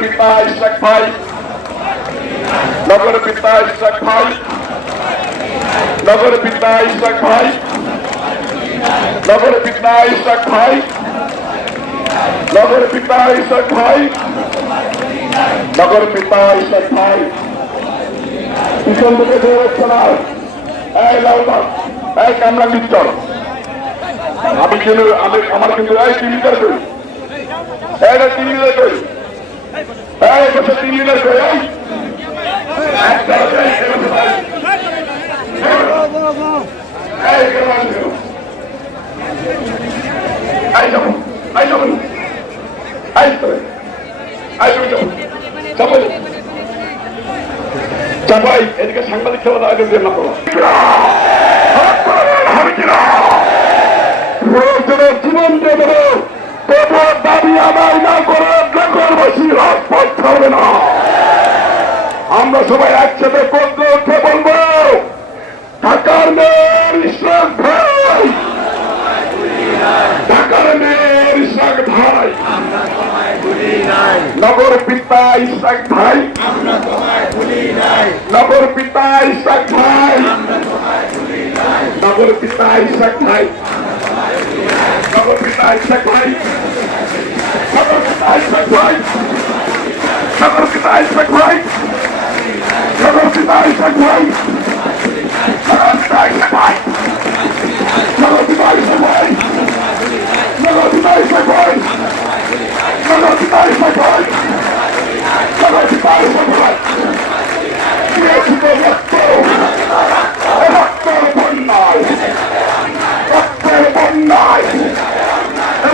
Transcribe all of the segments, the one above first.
পিতা ইশাক ভাই। নগর পিতা ইশাক ভাই। নগর পিতা ইশাক ভাই। নগর পিতা ইশাক ভাই। নগর পিতা ইশাক ভাই। নগর পিতা ইশাক ভাই। পিছন থেকে বেরোচ্ছে না। এই লালবাগ, এই কামরা মিত্তর আমি কিন্তু, আমি, আমার কিন্তু এই লিটার করি এটা তিন দিনের কই? এক বছর তিন দিনের কই? চাপাই এদিকে সাংবাদিক খেলা আগে না করো। জীবন দেবো। রাজপথ ছাড়বে না। আমরা সবাই একসাথে কদ্র উঠে বলব, ঢাকার মেয়ের ইসলাম ভাই। ঢাকার মেয়ের ইসলাম ভাই। নগর পিতা ইসাক ভাই। নগর পিতা ইসাক ভাই। নগর পিতা ইসাক ভাই। নগর পিতা ইসাক ভাই। নগর পিতা ইসাক ভাই। সর্বস্থিত আইসাক ভাই সর্বস্থিত আইসাক ভাই সর্বস্থিত আইসাক ভাই সর্বস্থিত আইসাক ভাই সর্বস্থিত আইসাক ভাই সর্বস্থিত আইসাক ভাই সর্বস্থিত আইসাক ভাই Yes,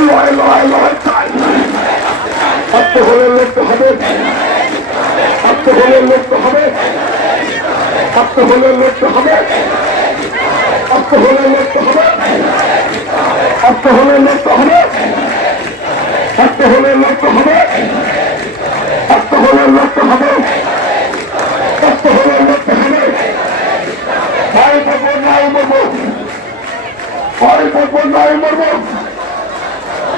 Lord, Lord, Lord. রক্তের বন্যায় লয় লয় লয় চাই আত্ম হলে লড়তে হবে। আত্ম হলে লড়তে হবে। আত্ম হলে লড়তে হবে। আত্ম হলে লড়তে হবে। আত্ম হলে লড়তে হবে। আত্ম হলে লড়তে হবে। আত্ম হলে লড়তে হবে। আত্ম হলে লড়তে হবে। ভাই থাকব নাই মরবো ভাই থাকব নাই মরবো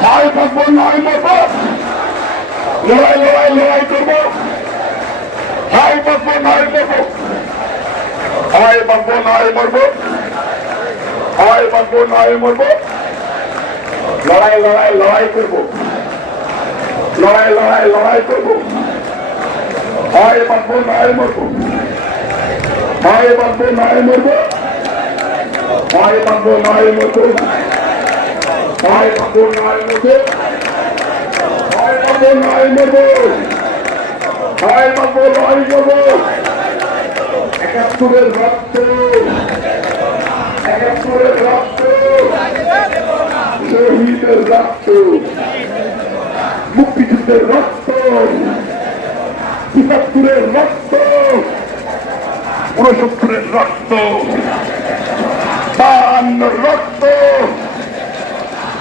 ভাই থাকব নাই মরবো লড়াই লড়াই লড়াই করব। হাই মরবো নয় মরবো। হাই মরবো নয় মরবো। হাই মরবো নয় মরবো। লড়াই লড়াই লড়াই করব। লড়াই লড়াই লড়াই করব। হাই মরবো নয় মরবো। হাই মরবো নয় মরবো। হাই মরবো নয় মরবো। হাই মরবো নয় মরবো। একাত্তরের রক্ত একাত্তরের রক্ত শহীদের রক্ত মুক্তিযুদ্ধের রক্ত একাত্তরের রক্ত উনসত্তরের রক্ত আগস্টের রক্ত